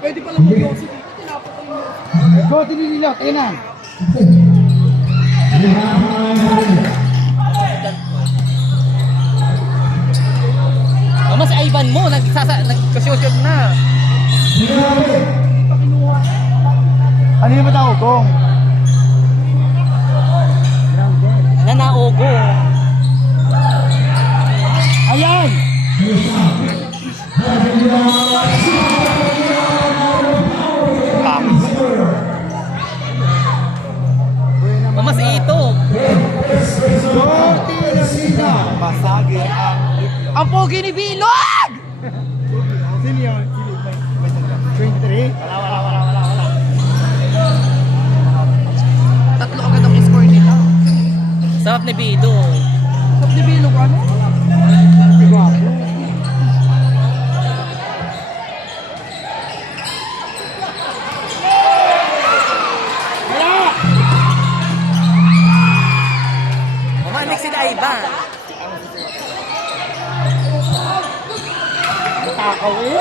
Pwede pala mag-yosi dito. Tinapot ko yung Go, tinililot. Ayun na. Mama, si Ivan mo, nagkasyosyon na. Ano yung matawag kong? Nanaogo. Ayan! Mama, si Ito. Korte na sila. Basagin ang pogi ni Bilog! Sino yun? 23? Wala. tatlo agad ang score nila. Sarap ni Bido. Sab ni Bilog ano? Mamanik si Ivan. Takaw eh.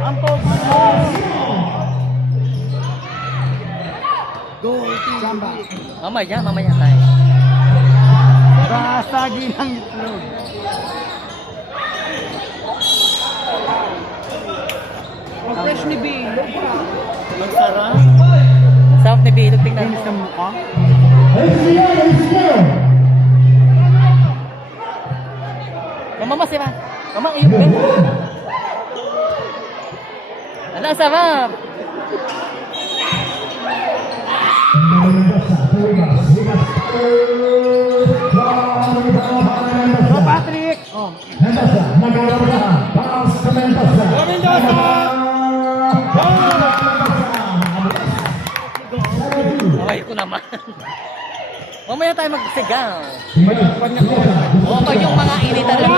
Ang pogi mo. Samba. Mamaya tayo. Basagin ang itlog. Ang fresh ni Bilog. Ang sarap. Sarap ni Bido, tingnan Linis mo. ng mukha. Mama, si Mama, iyok din. Ano, ang sarap. Go, Patrick! Oh. Okay ko naman. Mamaya tayo magsigaw. O, yung mga initan lang.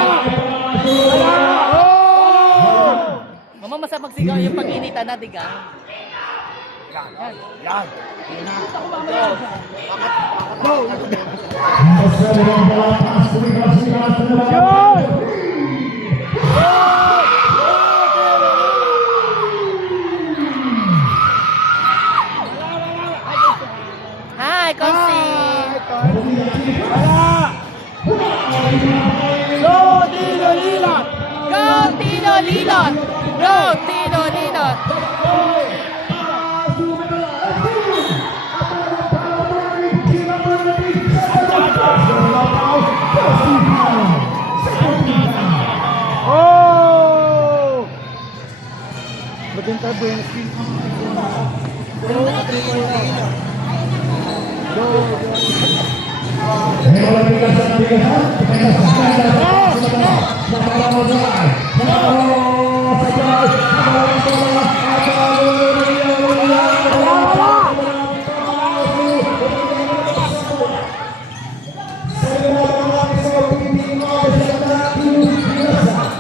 Mama, masarap magsigaw yung pag-initan na, diga. Yan. Hi, Konsi. Go, Tino Lilot! Go, Tino Lilot! Go, Tino Lilot! Oh! Maganda ba yung skin?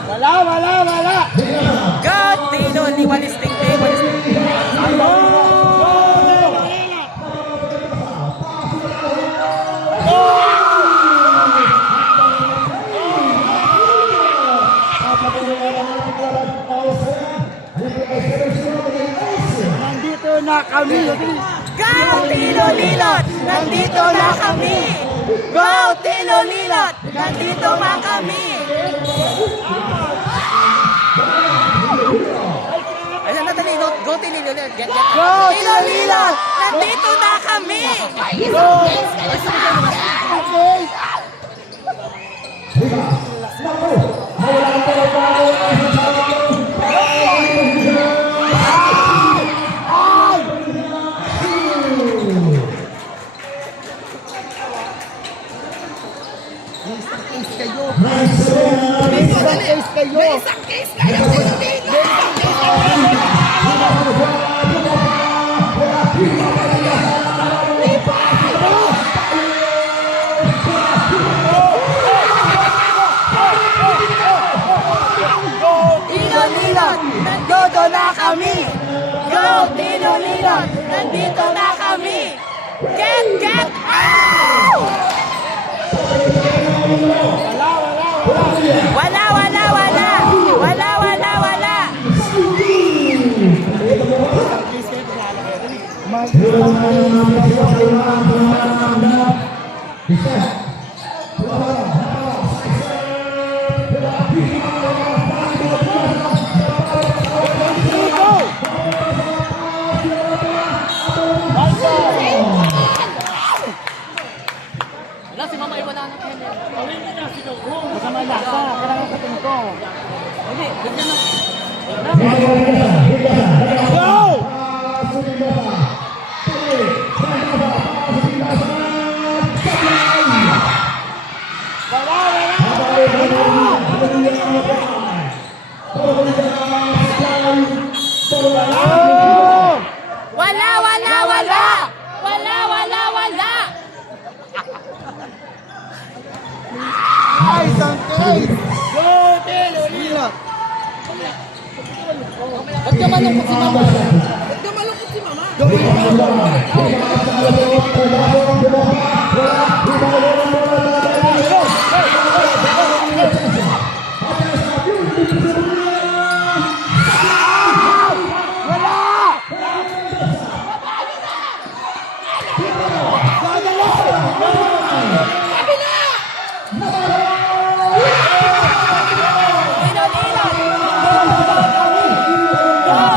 Wala! Go, Tino! Liwalisting din. Nandito na kami! Go, Tino Lilot! Nandito na kami! Go, Tino Lilot! Nandito na kami! Ayan na, dali. Go, Tino Lilot! Go, Tino Lilot! Nandito na kami! Go! Isang case kayo! Tino Lilot! Nandito na kami! Go, Tino Lilot! Nandito na kami! Get out! Wala, wala, wala. Wala, wala, wala. Wala, si Mama iwala na kayo. Masama lasa. Kailangan ka ito. Hindi, bigyan na. Go! Wala, wala, wala. Wala, wala, wala. Ay, isang case! Go, Telo, Lila! Ba't ka malungkot si Mama? Ba't ka malungkot si Mama?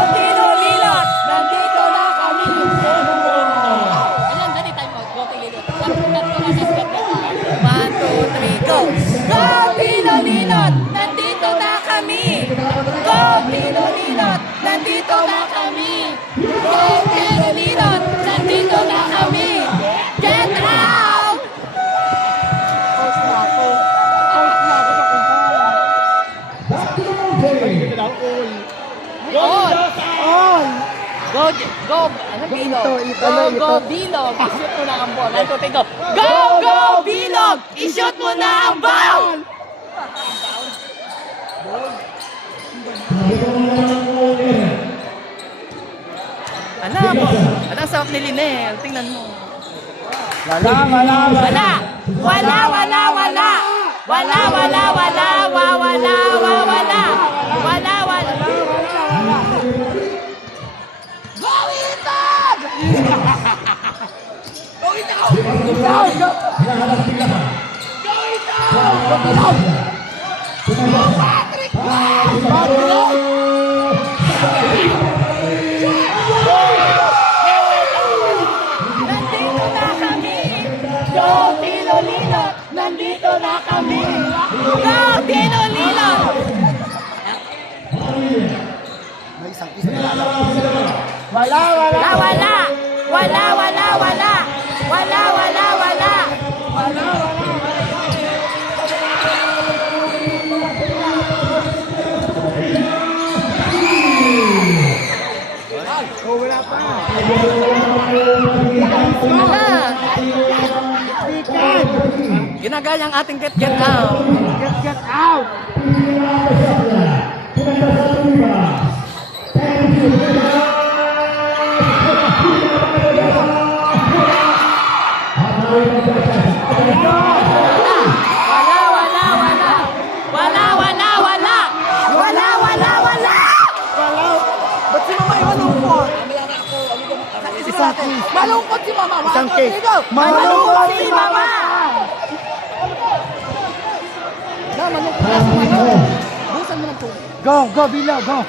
Tilo Lilot. Nandito na kami. Ayan, dali time out. Go, Tililot. Tatlo na sa step na. 1, 2, 3, go! Go, Tilo Lilot! Nandito na kami! Go, Tilo Lilot! Nandito na kami! Go, Tilo Lilot! Nandito na kami! Get out! On! On! Go, go, ano, Bilog? Ito, Go, ito. go, Bilog. I-shoot mo na ang ball. 1, 2, 3, go. Go, go, Bilog! I-shoot mo na ang ball! Ano po? Ano ang sarap ni Linel? Tingnan mo. Wala, wala, wala! Wala, wala, wala! Wala, wala, wala! Wala, wala! Wala, wala! Go, Itag! Nandito na kami! Go, Tilo Lilot! Nandito na kami! Go, Tilo Lilot! May isang case na wala, wala! Wala, wala! Wala, wala, wala! Wala, wala, wala! Oh, wala pa! Wala! Bikan! Ginagaya ang ating get out. Get out! Wala, wala, wala! Wala, wala, wala! Wala, wala, wala! Wala! Ba't si Mama ay malungkot? Isang case! Malungkot si Mama. Isang case! Malungkot si Mama! Malungkot si Mama. Busan mo ng tubig. Go, go, Bila, go!